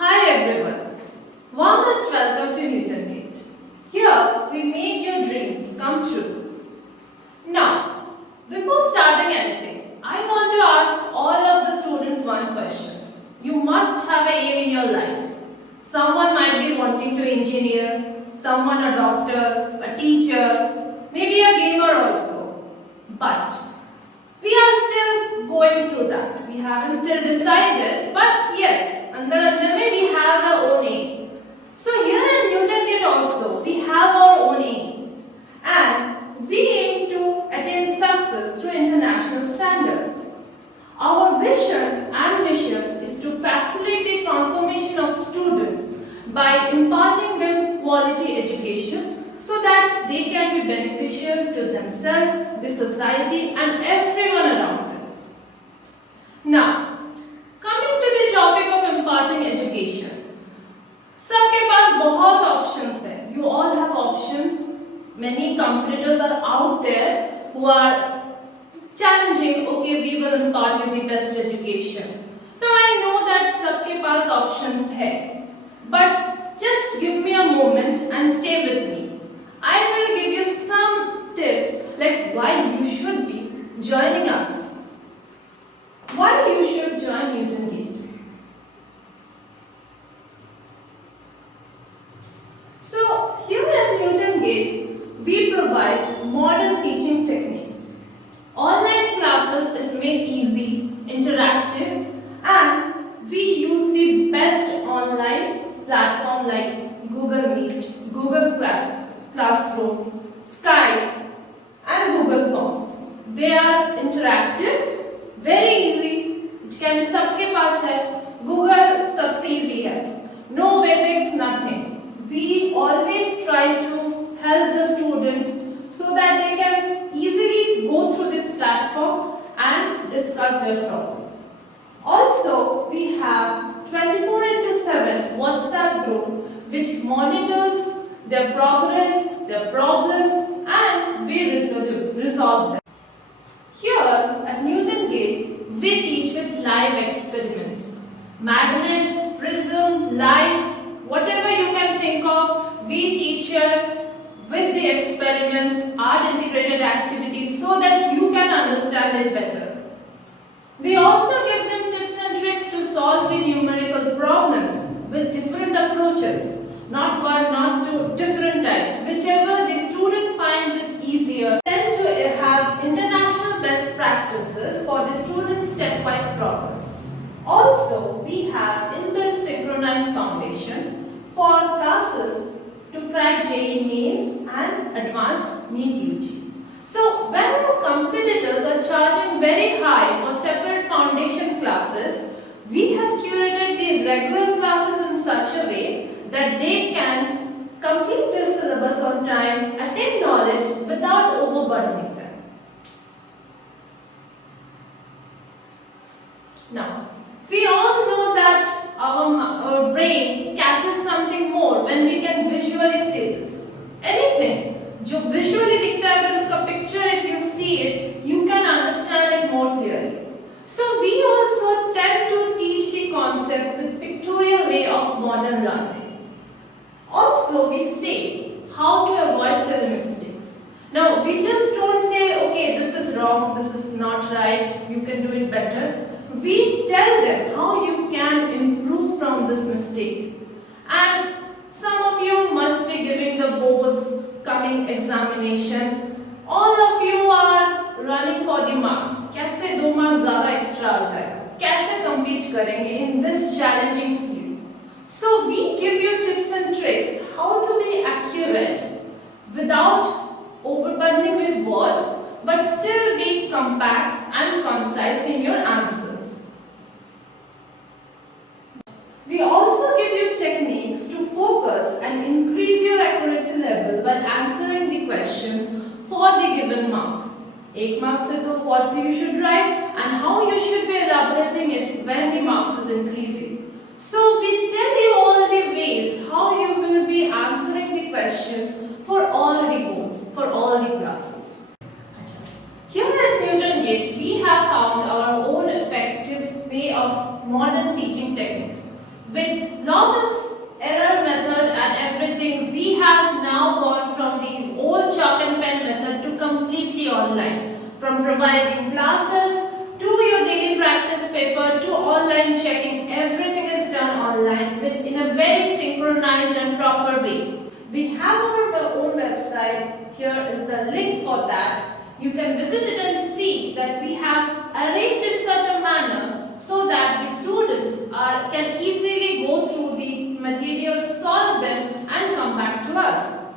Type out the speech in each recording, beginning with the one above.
Hi everyone, warmest welcome to Newton Gate. Here we make your dreams come true. Now, before starting anything, I want to ask all of the students one question. You must have an aim in your life. Someone might be wanting to engineer, someone a doctor, a teacher, maybe a gamer also. But we are still going through that. We haven't still decided, but yes, under we have our own aim. So here at Newton Gate also, we have our own aim. And we aim to attain success through international standards. Our vision and mission is to facilitate the transformation of students by imparting them quality education so that they can be beneficial to themselves, the society and everyone around them. Now, coming to the topic of imparting education. सबके पास बहुत options हैं. You all have options. Many competitors are out there who are challenging, okay, we will impart you the best education. Now I know that सबके पास options है. But just give me a moment and stay with me. I will give you some tips like why you should be joining us. Why you should join Newton Gate. So here at Newton Gate, we provide modern teaching techniques. Online classes is made easy, interactive, and we use the best online platform like Google Meet, Google Classroom, Skype, and Google Forms. They are interactive, very easy. It can be सबके पास है. Google सबसे easy है. No webex, nothing. We always try to help the students so that they can easily go through this platform and discuss their problems. Also, we have 24/7 WhatsApp group which monitors their progress, their problems, and we resolve them. Here at Newton Gate, we teach with live experiments. Magnets, prism, light, whatever you can think of, we teach here with the experiments, art integrated activities so that you can understand it better. We also give them tips and tricks to solve the numerical problems with different approaches. Not one, not two, different type. Whichever the student finds it easier. Tend to have international best practices for the students' stepwise progress. Also, we have inbuilt synchronized foundation for classes to crack JEE Mains and Advanced NEET UG. So, when our competitors are charging very high for separate foundation classes, we have curated the regular classes in such a way that they can complete their syllabus on time, attain knowledge without overburdening them. Now, we all know that our brain catches something more when we can visually see this. Anything जो visually दिखता है, अगर उसका picture if you see it, you can understand it more clearly. So we also tend to teach the concept with pictorial way of modern learning. Also, we say how to avoid silly mistakes. Now, we just don't say, okay, this is wrong, this is not right, you can do it better. We tell them how you can improve from this mistake. And some of you must be giving the boards coming examination. All of you are running for the marks. कैसे 2 marks ज़्यादा extra आ जाएगा? कैसे compete करेंगे in this challenging field? So we give you tips and tricks how to be accurate without overburdening with words, but still be compact and concise in your answers. We also give you techniques to focus and increase your accuracy level while answering the questions for the given marks. 1 mark से तो what you should write and how you should be elaborating it when the marks is increasing. So we tell you all the ways how you will be answering the questions for all the boards, for all the classes. Here at Newton Gate, we have found our own effective way of modern teaching techniques. With lot of error method and everything, we have now gone from the old chalk and pen method to completely online. From providing classes to your daily practice paper to online checking, everything is done online in a very synchronized and proper way. We have our own website. Here is the link for that. You can visit it and see that we have arranged it such a manner so that the students can easily go through the materials, solve them and come back to us.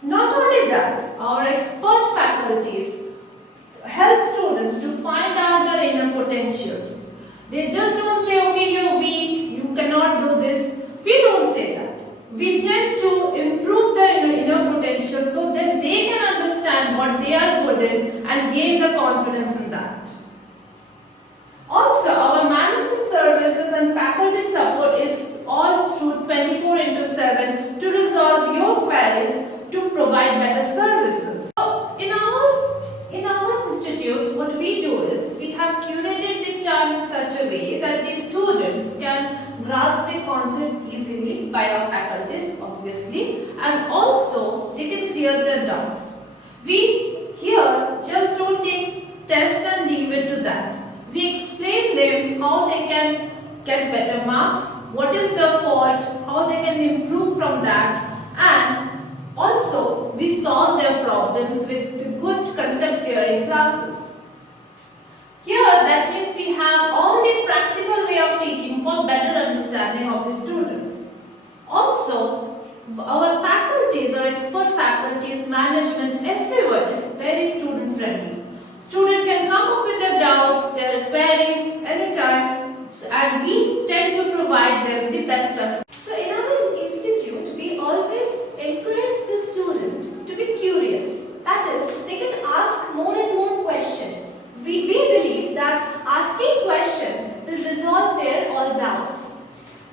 Not only that, our expert faculties help students to find out their inner potentials. They just don't say, okay, you're weak, you cannot do this. We don't say that. We tend to improve their inner potential so that they can understand what they are good in and gain the confidence in that. Also, our management services and faculty support is all through 24/7 to resolve your queries to provide better services. So, in our institute, what we do is we have curated the time in such a way that the students can grasp the concepts easily by our faculties, obviously, and also they can clear their doubts. We here just don't take test and leave it to that. We explain them how they can get better marks, what is their fault, how they can improve from that, and also we solve their problems with the good concept theory classes. Here, that means we have all the practical way of teaching for better understanding of the students. Also, our faculties, our expert faculties, management, everyone is very student friendly. Student can come up with their doubts, their queries anytime, and we tend to provide them the best facilities. So in our institute, we always encourage the student to be curious. That is, they can ask more and more questions. We believe that asking questions will resolve their all doubts.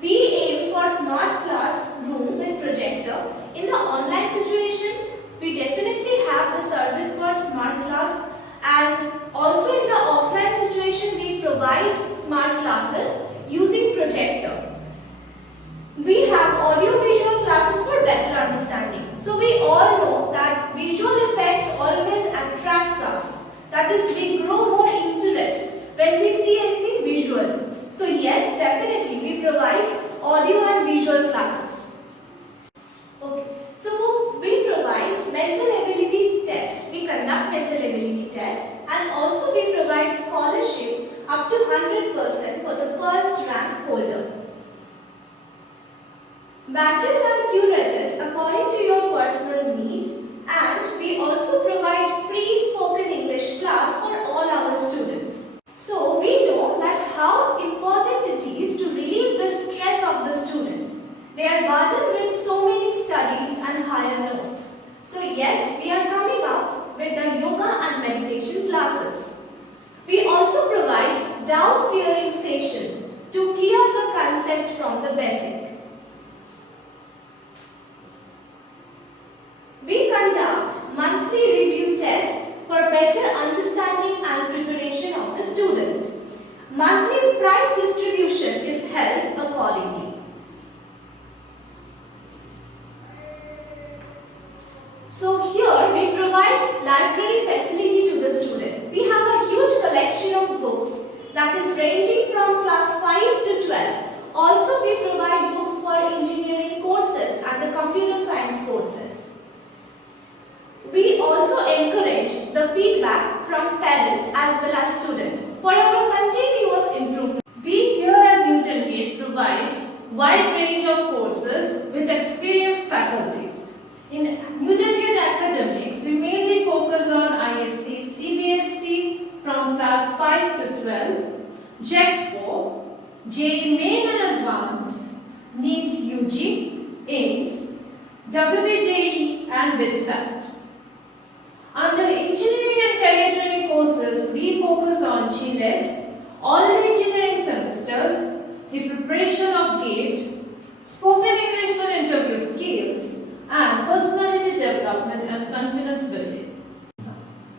We aim for smart classroom with projector. In the online situation, we definitely have the service for smart class, and also in the offline situation, we provide smart classes using projector. We have audio-visual classes for better understanding. So we all know that visual effect always attracts us. That is, we grow more interest when we see anything visual. So yes, definitely we provide audio and visual classes. Okay. So we provide mental ability test. We conduct mental ability test, and also we provide scholarship up to 100% for the first rank holder. Batches are curated according to your personal need, and we also provide free spoken English class for all our students. So we know that how important it is to relieve the stress of the student. They are burdened with so many studies and higher notes. So yes, we are coming up with the yoga and meditation classes. We also provide doubt clearing session to clear the concept from the basic. We conduct monthly review tests for better understanding and preparation of the student. Monthly prize distribution is held accordingly. So here we provide library facility to the student. We have a huge collection of books that is ranging from class 5 to 12. Also we provide books for engineering courses and the computer science courses. We also encourage the feedback from parent as well as student for our continuous improvement. We here at Newton Gate provide wide range of courses with experienced faculties. In Newton Gate Academics, we mainly focus on ISC, CBSC from class 5 to 12, JEXPO, JEE Main and Advanced, NEET UG, AIMS, WBJE and BITSAT. Under engineering and career training courses, we focus on GNET, all engineering semesters, the preparation of GATE, spoken English for interview skills, and personality development and confidence building.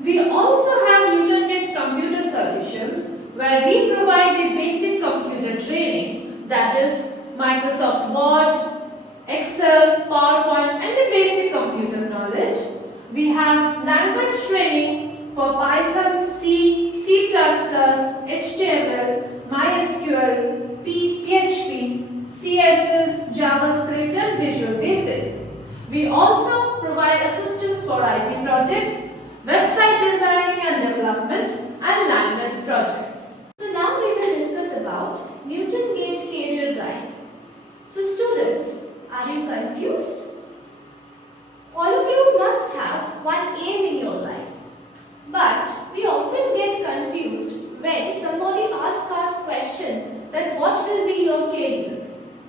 We also have Newton Gate Computer Solutions that is Microsoft Word, Excel, PowerPoint and the basic computer knowledge. We have language training for Python, C, C++, HTML, MySQL, PHP, CSS, JavaScript and Visual Basic. We also provide assistance for IT projects, website designing and development and language projects. So now we will discuss about Newton Gate Career Guide. So students, are you confused? All of you must have one aim in your life. But we often get confused when somebody asks us question that what will be your career?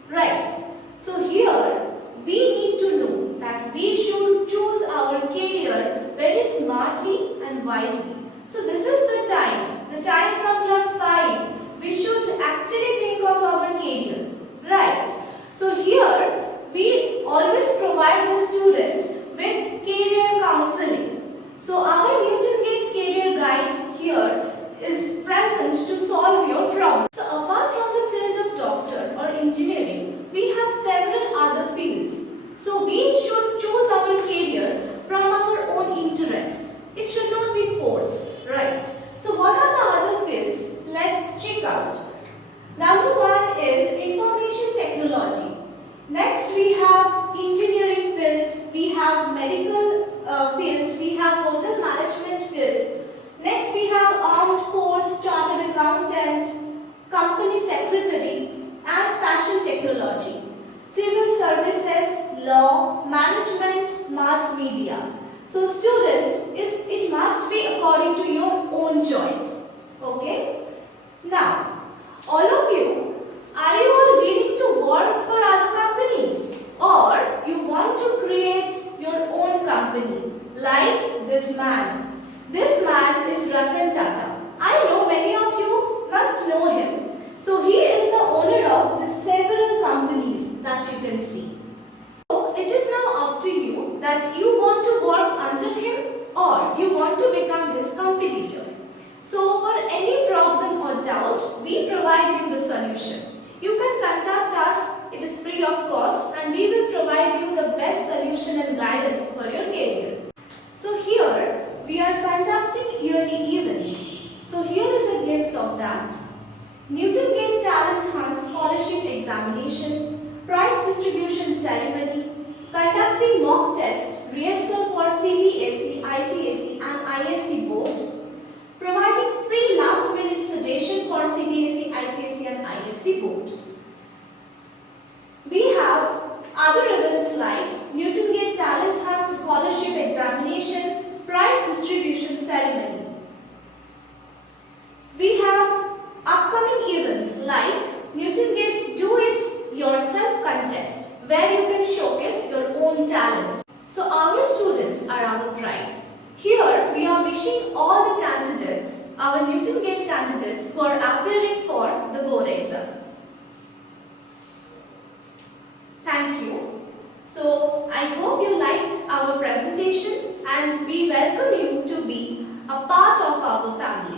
Right. So here we need to know that we should choose our career very smartly and wisely. So this is the time from class 5, we should actually think of our career. Right. So here we always provide the student with career counseling. So our Newton Gate Career Guide here is present to solve your problem. So apart from the field of doctor or engineering, we have several other fields. So we should choose our career from our own interest. It should not be forced, right? So what are the other fields? Let's check out. Number 1 is information technology. Next we have engineering field, we have medical field, we have hotel management field. Next we have armed force, chartered accountant, company secretary and fashion technology. Civil services, law, management, mass media. So student, it must be according to your own choice. Okay? Now, all of you, are you all willing to work for other companies? Or you want to create your own company? Like this man. This man is Ratan Tata. I know many of you must know him. So he is the owner of the several companies that you can see. So it is now up to you that you want to work under him or you want to become his competitor. So for any problem or doubt, we provide you the solution. You can contact us, it is free of cost and we will provide you the best solution and guidance for your career. So here we are conducting yearly events. So here is a glimpse of that. Newton Gate Talent Hunt Scholarship Examination, Prize Distribution Ceremony, conducting mock test, rehearsal for CBSE, ICSE and ISC board, providing free last minute suggestion for CBSE, ICSE and ISC board. We have other events like Newton Gate Talent Hunt Scholarship Examination, Prize Distribution Ceremony. We have upcoming events like Newton Gate Do It Yourself contest where you can showcase your own talent. So our students are our pride. Here we are wishing all the candidates, our Newton Gate candidates who are appearing for the board exam. Thank you. So I hope you liked our presentation and we welcome you to be a part of our family.